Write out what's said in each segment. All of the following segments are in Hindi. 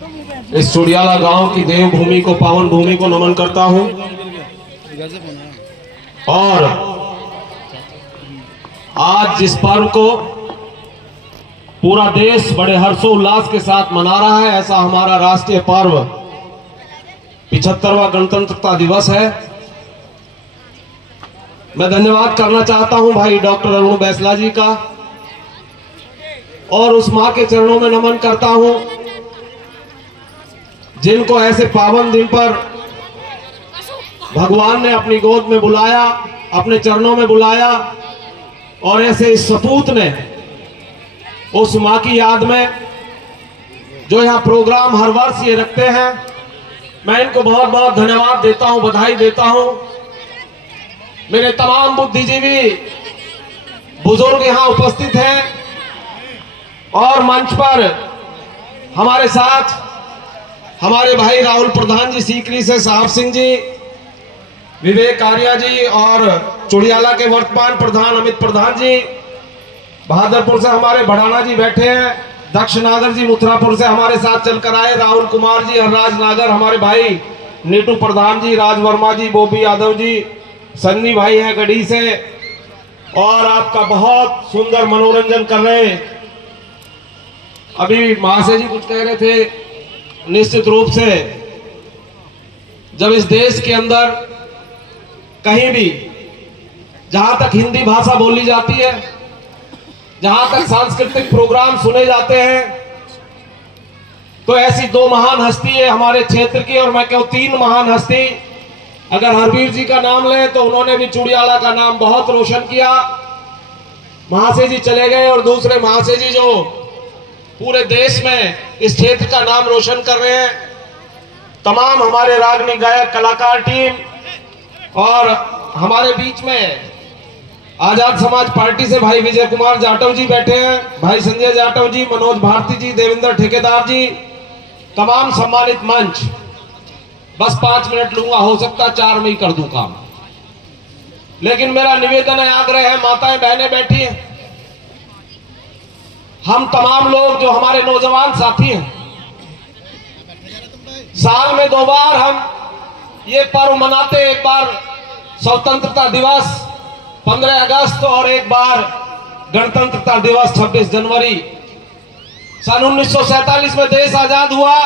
इस चुड़ियाला गांव की देवभूमि को, पावन भूमि को नमन करता हूं। और आज जिस पर्व को पूरा देश बड़े हर्षोल्लास के साथ मना रहा है, ऐसा हमारा राष्ट्रीय पर्व 75वां गणतंत्रता दिवस है। मैं धन्यवाद करना चाहता हूं भाई डॉक्टर अरुण बैसला जी का, और उस मां के चरणों में नमन करता हूं जिनको ऐसे पावन दिन पर भगवान ने अपनी गोद में बुलाया, अपने चरणों में बुलाया, और ऐसे इस सपूत ने उस मां की याद में जो यहाँ प्रोग्राम हर वर्ष ये रखते हैं, मैं इनको बहुत बहुत धन्यवाद देता हूं, बधाई देता हूं। मेरे तमाम बुद्धिजीवी बुजुर्ग यहाँ उपस्थित हैं और मंच पर हमारे साथ हमारे भाई राहुल प्रधान जी सीकरी से, साहब सिंह जी, विवेक आर्या जी, और चुड़ियाला के वर्तमान प्रधान अमित प्रधान जी, बहादुरपुर से हमारे भड़ाना जी बैठे हैं, दक्ष नागर जी मथुरापुर से हमारे साथ चलकर आए, राहुल कुमार जी, हरराज नागर, हमारे भाई नीटू प्रधान जी, राज वर्मा जी, बोबी यादव जी, सन्नी भाई हैं गढ़ी से, और आपका बहुत सुंदर मनोरंजन कर रहे हैं। अभी महाशय जी कुछ कह रहे थे, निश्चित रूप से जब इस देश के अंदर कहीं भी जहां तक हिंदी भाषा बोली जाती है, जहां तक सांस्कृतिक प्रोग्राम सुने जाते हैं, तो ऐसी दो महान हस्ती है हमारे क्षेत्र की, और मैं कहूं तीन महान हस्ती। अगर हरवीर जी का नाम लें तो उन्होंने भी चुड़ियाला का नाम बहुत रोशन किया, महाशय जी चले गए, और दूसरे महाशय जी जो पूरे देश में इस क्षेत्र का नाम रोशन कर रहे हैं। तमाम हमारे रागनी गायक कलाकार टीम, और हमारे बीच में आजाद समाज पार्टी से भाई विजय कुमार जाटव जी बैठे हैं, भाई संजय जाटव जी, मनोज भारती जी, देवेंद्र ठेकेदार जी, तमाम सम्मानित मंच। बस 5 मिनट लूंगा, हो सकता 4 में ही कर दूं काम, लेकिन मेरा निवेदन है, आग्रह है, माताएं बहनें बैठी हैं, हम तमाम लोग जो हमारे नौजवान साथी हैं, साल में 2 बार हम ये पर्व मनाते, एक बार स्वतंत्रता दिवस 15 अगस्त और एक बार गणतंत्रता दिवस 26 जनवरी। सन 1947 में देश आजाद हुआ,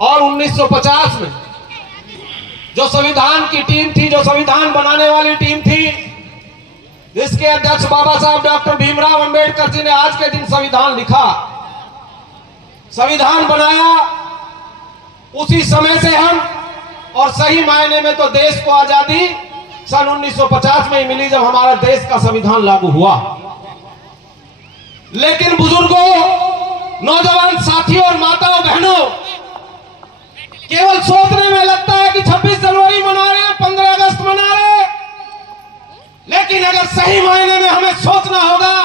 और 1950 में जो संविधान की टीम थी, जो संविधान बनाने वाली टीम थी, जिसके अध्यक्ष बाबा साहब डॉक्टर भीमराव अंबेडकर जी ने आज के दिन संविधान लिखा, संविधान बनाया, उसी समय से हम, और सही मायने में तो देश को आजादी सन 1950 में ही मिली, जब हमारा देश का संविधान लागू हुआ। लेकिन बुजुर्गों, नौजवान साथियों और माताओं बहनों, केवल सोचने में लगता है कि 26 जनवरी मना रहे हैं, 15 अगस्त मना रहे हैं, लेकिन अगर सही मायने में हमें सोचना होगा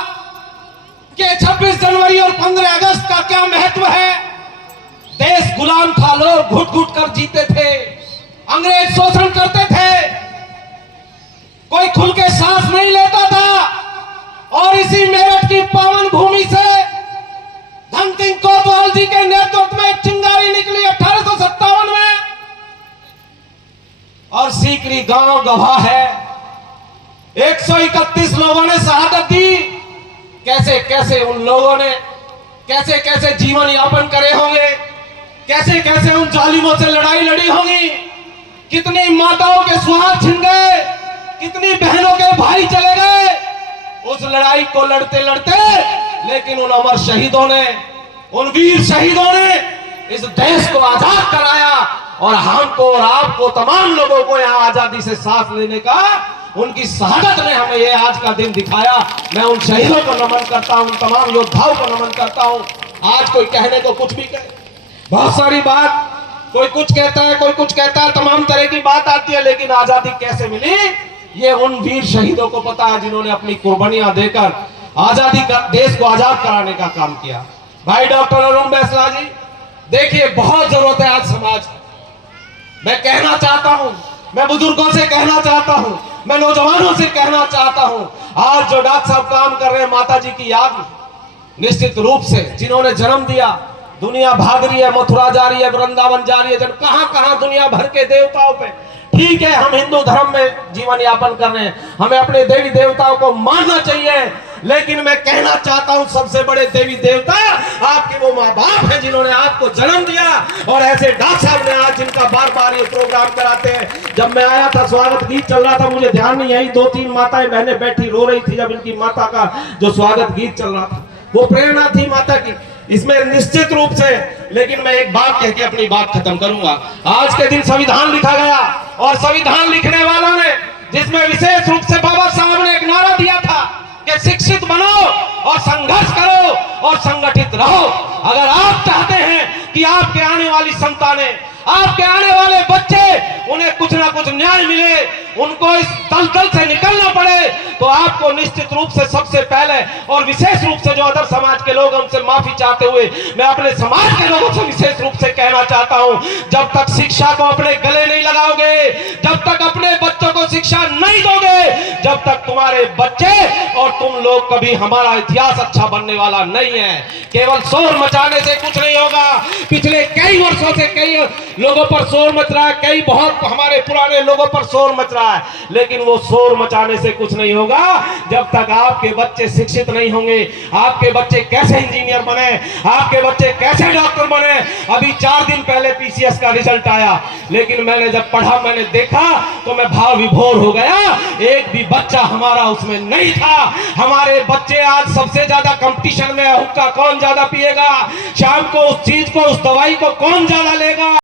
कि 26 जनवरी और 15 अगस्त का क्या महत्व है। देश गुलाम था, लोग घुट घुट कर जीते थे, अंग्रेज शोषण करते थे, कोई खुल के सांस नहीं लेता था, और इसी मेरठ की पावन भूमि से धन सिंह कोतवाल जी के नेतृत्व में एक चिंगारी निकली 1857 में, और सीकरी गांव गवाह है। 131 लोगों ने शहादत दी। कैसे कैसे उन लोगों ने कैसे कैसे जीवन यापन करे होंगे, कैसे कैसे उन जालिमों से लड़ाई लड़ी होगी, कितनी माताओं के सुहाग छिन गए, कितनी बहनों के भाई चले गए उस लड़ाई को लड़ते लड़ते। लेकिन उन अमर शहीदों ने, उन वीर शहीदों ने इस देश को आजाद कराया, और हमको और आपको, तमाम लोगों को यहाँ आजादी से सांस लेने का, उनकी शहादत ने हमें ये आज का दिन दिखाया। मैं उन शहीदों को नमन करता हूं, तमाम योद्धाओं को नमन करता हूं। आज कोई कहने को कुछ भी कहे, बहुत सारी बात, कोई कुछ कहता है, कोई कुछ कहता है, तमाम तरह की बात आती है, लेकिन आजादी कैसे मिली ये उन वीर शहीदों को पता है, जिन्होंने अपनी कुर्बानियां देकर आजादी का, देश को आजाद कराने का काम किया। भाई डॉक्टर अरुण बैसला जी, देखिए बहुत जरूरत है आज समाज। मैं कहना चाहता हूं, मैं बुजुर्गों से कहना चाहता हूं, मैं नौजवानों से कहना चाहता हूं, आज जो डॉक्टर साहब काम कर रहे हैं माता जी की याद में, निश्चित रूप से जिन्होंने जन्म दिया, दुनिया भाग रही है, मथुरा जा रही है, वृंदावन जा रही है, जब कहां कहां दुनिया भर के देवताओं पे। ठीक है, हम हिंदू धर्म में जीवन यापन कर रहे हैं, हमें अपने देवी देवताओं को मानना चाहिए, लेकिन मैं कहना चाहता हूं सबसे बड़े देवी देवता आपके वो माँ बाप हैं जिन्होंने आपको जन्म दिया, और ऐसे डॉक्टर साहब ने आज जिनका बार बार ये प्रोग्राम कराते हैं। जब मैं आया था, स्वागत गीत चल रहा था, मुझे ध्यान नहीं आई, 2-3 माताएं बहनें बैठी रो रही थी जब इनकी माता का जो स्वागत गीत चल रहा था, वो प्रेरणा थी माता की इसमें निश्चित रूप से। लेकिन मैं एक बात कह के अपनी बात खत्म करूंगा। आज के दिन संविधान लिखा गया, और संविधान लिखने वालों ने, जिसमें विशेष रूप से बाबा साहब ने एक नारा दिया था कि शिक्षित बनो और संघर्ष करो और संगठित रहो। अगर आप चाहते हैं कि आपके आने वाली संतानें, आपके आने वाले बच्चे, उन्हें कुछ ना कुछ न्याय मिले, उनको इस दलदल से निकलना पड़े, तो आपको निश्चित रूप से सबसे पहले, और विशेष रूप से जो अदर समाज के लोग, उनसे माफी चाहते हुए मैं अपने समाज के लोगों से विशेष रूप से कहना चाहता हूं, जब तक शिक्षा को अपने गले नहीं लगाओगे, जब तक अपने बच्चों को शिक्षा नहीं दोगे, जब तक तुम्हारे बच्चे और तुम लोग कभी हमारा इतिहास अच्छा बनने वाला नहीं है। केवल शोर मचाने से कुछ नहीं होगा। पिछले कई वर्षों से कई लोगों पर शोर मच रहा है, कई बहुत हमारे पुराने लोगों पर शोर मच रहा है, लेकिन वो शोर मचाने से कुछ नहीं होगा जब तक आपके बच्चे शिक्षित नहीं होंगे। आपके बच्चे कैसे इंजीनियर बने, आपके बच्चे कैसे डॉक्टर बने। अभी 4 दिन पहले पीसीएस का रिजल्ट आया, लेकिन मैंने जब पढ़ा, मैंने देखा तो मैं भाव विभोर हो गया। एक भी बच्चा हमारा उसमें नहीं था। हमारे बच्चे आज सबसे ज्यादा कंपटीशन में, हुक्का कौन ज्यादा पिएगा, शाम को उस चीज को, उस दवाई को कौन ज्यादा लेगा।